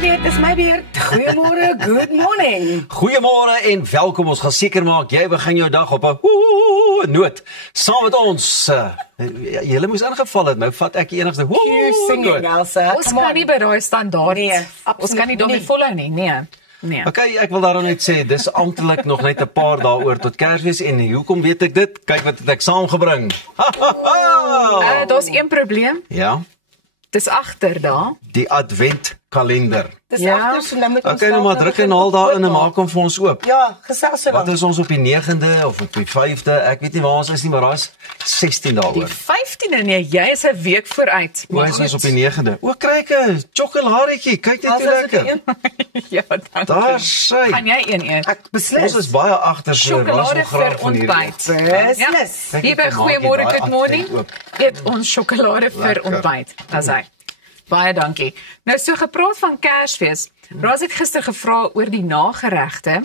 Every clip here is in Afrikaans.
weet, dis my beurt. Goeiemôre, good morning. Goeiemôre en welkom. Ons gaan seker maak jy begin jou dag op 'n noot. Saam met ons. Julle moes ingeval het. Nou vat ek die enigste Singing, Elsa. Ons kan nie by daai standaard. Nee, ons kan nie daarmee volhou nie. Nee. Okay, ek wil daarom net sê, dis amptelik nog net 'n paar dae oor tot Kersfees en hoekom weet ek dit? Kyk wat het ek saamgebring. Daar's een probleem. Ja, Dis agter daar. die adventkalender. Dis Ja. agter, so nou moet ons Okay, nou maar druk en haal daarin en maak hom vir ons oop. Ja, gesels so Wat dan. is ons op die 9de of op die 5de? Ek weet nie waar ons is nie, maar daar's 16 dae Die oor. 15de nee, jy is 'n week vooruit. Hoe is ons op die 9de? O, kyk 'n chokoladeetjie. Kyk net hoe lekker. Ja, dankie. Daar sy. Gaan jy een eet? Ek Ons beslis. is baie agter so Sjokolade vir ontbyt. Beslis. Kyk, Hier by ek maak Goeiemôre hier daai Good Morning. advent oop. Eet ons sjokolade vir Lekker. ontbyt. Dis hy. Baie dankie. Nou so gepraat van Kersfees. Raas het gister gevra oor die nageregte.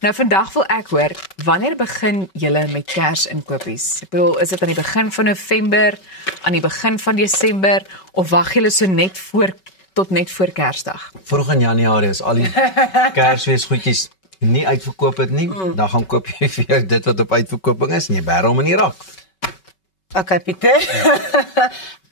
Nou vandag wil ek hoor, wanneer begin julle met Kersinkopies? Ek bedoel, is dit aan die begin van November, aan die begin van Desember of wag julle so net voor Kersdag? Vroeg in Januarie is al die Kersfees goedjies nie uitverkoop het nie, dan gaan koop jy vir jou dit wat op uitverkoping is en jy bær hom in die rak. Okay, Pieter.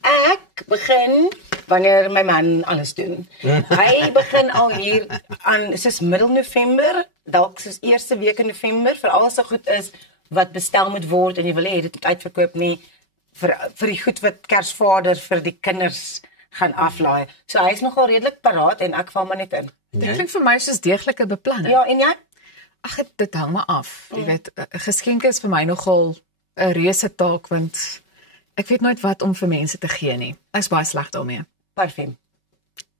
Ek begin wanneer my man alles doen. Hy begin al hier aan soos middel November, dalk soos eerste week in November, vir alles so goed is wat bestel moet word en jy wil hê dit moet uitverkoop nie vir die goed wat Kersvader vir die kinders gaan aflaai. So hy is nogal redelik paraat en ek val maar net in. Dit klink vir my soos deeglike beplanning. Ja, en jy? Ag, dit hang maar af. Jy weet, geskenke is vir my nogal 'n reuse taak want ek weet nooit wat om vir mense te gee nie. Ek's baie sleg daarmee. Parfum.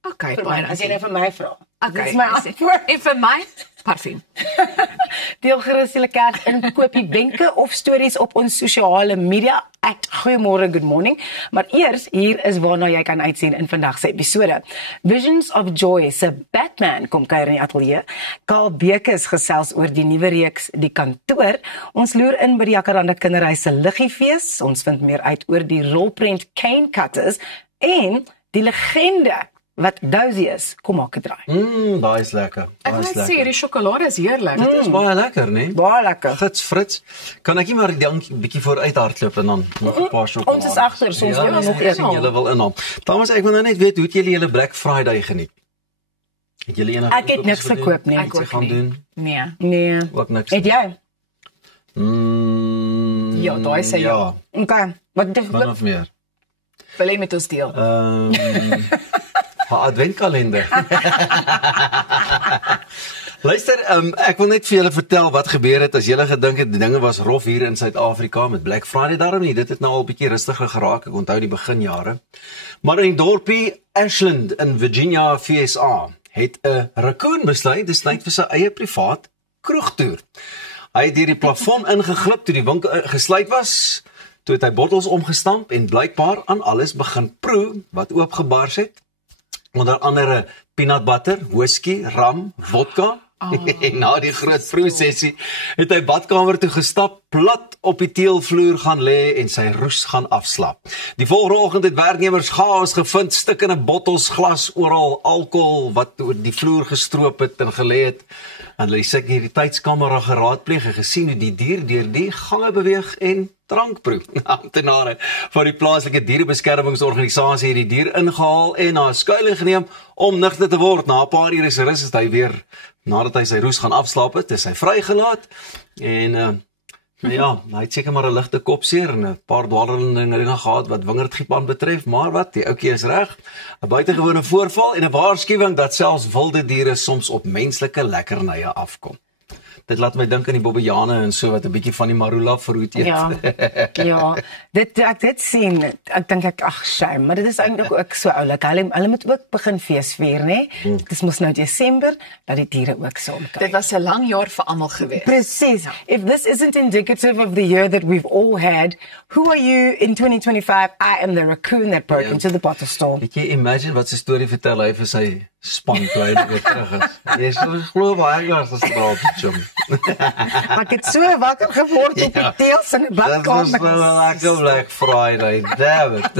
Okay, Vir baie my, as jy dankie. nou vir my vra. Okay, Dit is my antwoord. En vir my, parfum. Deel gerus julle Kersinkoopie wenke of stories op ons sosiale media @goeiemôre good morning. Maar eers hier is waarna jy kan uitsien in vandag se episode. Visions of Joy se Batman kom kuier in die ateljee. Karl Bekes gesels oor die nuwe reeks Die Kantoor. Ons loer in by die Jacaranda Kinderhuis se Liggieefees. Ons vind meer uit oor die rolprent Cane Cutters en die legende wat Dozy is. Kom maak 'n draai. Daai is lekker. Ek wil net sê hierdie sjokolade is heerlik. Dit is baie lekker, né? Baie lekker. Gits Frits, kan ek nie maar die dankie bietjie vooruit hardloop en dan nog 'n paar sjokolade. Ons is agter, so ons wil nog eers eet. julle wil inhaal. Thomas, ek wil nou net weet hoe het julle julle Black Friday geniet? Het julle enige Ek het niks gekoop nie. Ek ook gaan nie. doen? Nee. Nee. Ook niks. Het jy? Ja, daai sê ja. Okay. Wat het jy Van gekoop? of meer. Wil jy met ons deel? Haar adventkalender. Luister, ek wil net vir julle vertel wat gebeur het as julle gedink het die dinge was rof hier in Suid-Afrika met Black Friday daarom nie. Dit het nou al 'n bietjie rustiger geraak. Ek onthou die beginjare. Maar in die dorpie Ashland in Virginia, VSA, het 'n raccoon besluit dis net vir sy eie privaat kroegtoer. Hy het deur die plafon ingeglip toe die winkel gesluit was. Toe het hy bottels omgestamp en blykbaar aan alles begin proe wat oopgebars het. Onder andere peanut butter, whisky, rum, vodka. En na die groot proesessie het hy badkamer toe gestap, plat op die teelvloer gaan lê en sy roes gaan afslaap. Die volgende oggend het werknemers chaos gevind, stukkende bottels, glas oral, alkohol wat oor die vloer gestroop het en gelê het. En hulle het die sekuriteitskamera geraadpleeg en gesien hoe die dier deur die gange beweeg en drank proe. Amptenare van die plaaslike dierebeskermingsorganisasie het die dier ingehaal en na 'n skuiling geneem om nigter te word. Na 'n paar ure se rus is hy weer, nadat hy sy roes gaan afslaap het, is hy vrygelaat en ja, hy het seker maar 'n ligte kopseer en 'n paar dwaalende dinge gehad wat wingerdgriep aan betref, maar wat, die ouetjie is reg. 'n Buitengewone voorval en 'n waarskuwing dat selfs wilde diere soms op menslike lekkernye afkom. Dit laat my dink aan die bobbejane en so wat 'n bietjie van die marula verhoed eet. Ja. Ja. Dit sien, ek dink ag shame, maar dit is eintlik ook so oulik. Hulle moet ook begin fees vier, né? Dis mos nou Desember dat die diere ook saam Dit kuier. was 'n lang jaar vir almal gewees. Presies. If this isn't indicative of the year that we've all had, who are you in 2025? I am the raccoon that broke into the bottle store. Het jy imagine wat sy storie vertel hy vir span toe hy weer terug is. Jy sal glo baie gas as straal chum. Ek het so wakker geword op die teels in die Dit was badkamer. nou lekker Black Friday, damn it.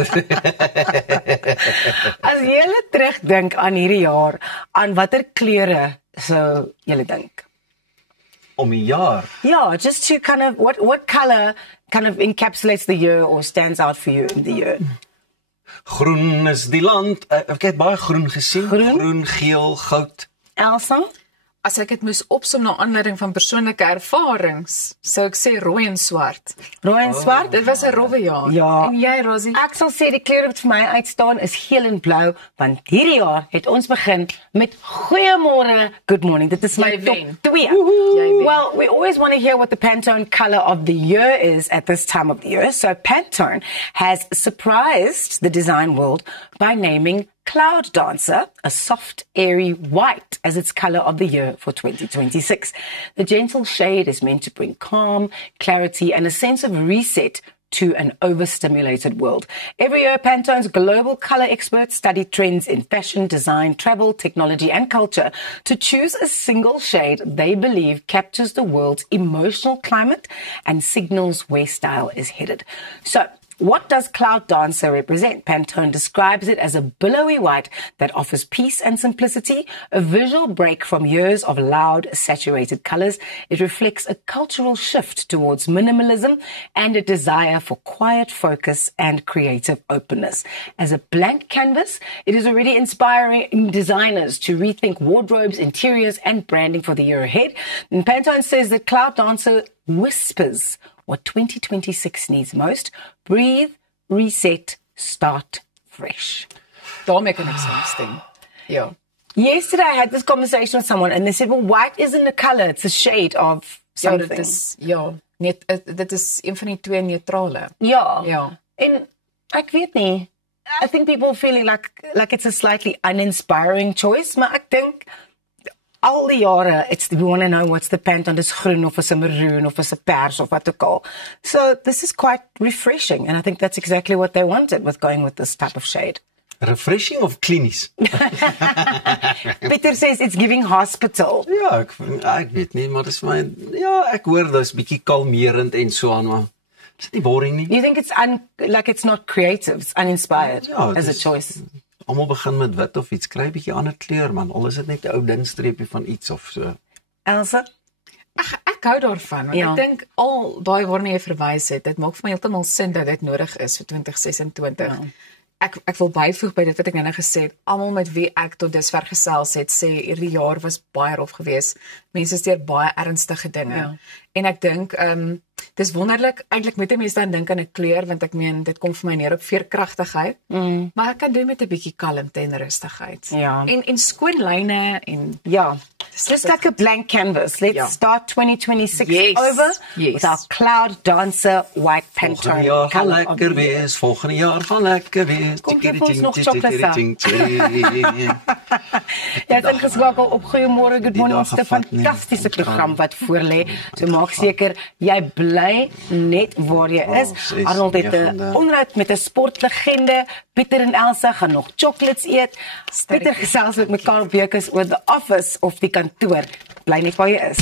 As jy terugdink aan hierdie jaar, aan watter kleure sou jy dink? Om die jaar. Yeah, just to kind of, what color kind of encapsulates the year or stands out for you in the year? Groen is die land. Ek het baie groen gesien. Groen, geel, goud. Elsa? As ek dit moes opsom na aanleiding van persoonlike ervarings, sou ek sê rooi en swart. Rooi en swart? Dit was 'n rowwe jaar. Ja. En jy, Rosie? Ek sal sê die kleure wat vir my uitstaan is geel en blou, want hierdie jaar het ons begin met goeiemôre, good morning. Dit is my Jy top wen. 2. Jy wen. Well, we always want to hear what the Pantone color of the year is at this time of the year. So Pantone has surprised the design world by naming Cloud Dancer, a soft, airy white, as its color of the year for 2026. The gentle shade is meant to bring calm, clarity, and a sense of reset to an overstimulated world. Every year, Pantone's global color experts study trends in fashion, design, travel, technology, and culture to choose a single shade they believe captures the world's emotional climate and signals where style is headed. So, what does Cloud Dancer represent? Pantone describes it as a billowy white that offers peace and simplicity, a visual break from years of loud, saturated colors. It reflects a cultural shift towards minimalism and a desire for quiet focus and creative openness. As a blank canvas, it is already inspiring designers to rethink wardrobes, interiors, and branding for the year ahead. And Pantone says that Cloud Dancer whispers what 2026 needs most: breathe, reset, start fresh. Daarmee kan ek saamstem. Ja. Yesterday I had this conversation with someone and they said, well, white isn't a color, it's a shade of Ja, something. dit is dit is een van die twee neutrale. Ja. Ja. En ek weet nie, I think people feeling like it's a slightly uninspiring choice, maar ek dink al die jare, we want to know what's the Pantone, is groen of is 'n maroon of is 'n pers of wat ook al. So this is quite refreshing and I think that's exactly what they wanted with going with this type of shade. Refreshing of klinies? Peter says it's giving hospital. Ja, ek weet nie, maar dis my ja, ek hoor dis bietjie kalmerend en so aan, maar is dit nie boring nie? You think it's like it's not creative, it's uninspired Ja, as a dis- choice. Almal begin met wit of iets, kry 'n bietjie ander kleur man. Al is dit net 'n ou dun streepie van iets of so. Elsa? Ek hou daarvan want Ja. ek dink al daai waarna jy verwys het, dit maak vir my heeltemal sin dat dit nodig is vir 2026. Ja. Ek wil byvoeg by dit wat ek nou gesê het. Almal met wie ek tot dusver gesels het, sê hierdie jaar was baie rof geweest. Mense is deur baie ernstige dinge. Ja. En ek dink dis wonderlik. Eintlik moet 'n mens dan dink aan 'n kleur want ek meen dit kom vir my neer op veerkragtigheid. Maar ek kan doen met 'n bietjie kalmte en rustigheid. Ja. En skoon lyne en Yeah. Just like a blank canvas. Let's Yeah. start 2026 Yes. over Yes. with our Cloud Dancer white Volgende Pantone jaar gaan color of lekker the year. wees, volgende jaar gaan lekker wees. Kom gee vir ons nog chocolates aan. Jy het ingeskakel op Goeiemôre Good Morning, ons het 'n gevat, nee. fantastiese program wat voorlê. So maak seker jy bly net waar jy is. 6, Arnold het 'n 9de. onderhoud met 'n sportlegende. Pieter en Elsa gaan nog chocolates eet. Pieter gesels met Karl Bekes oor the office of die kantoor. Bly net waar jy is.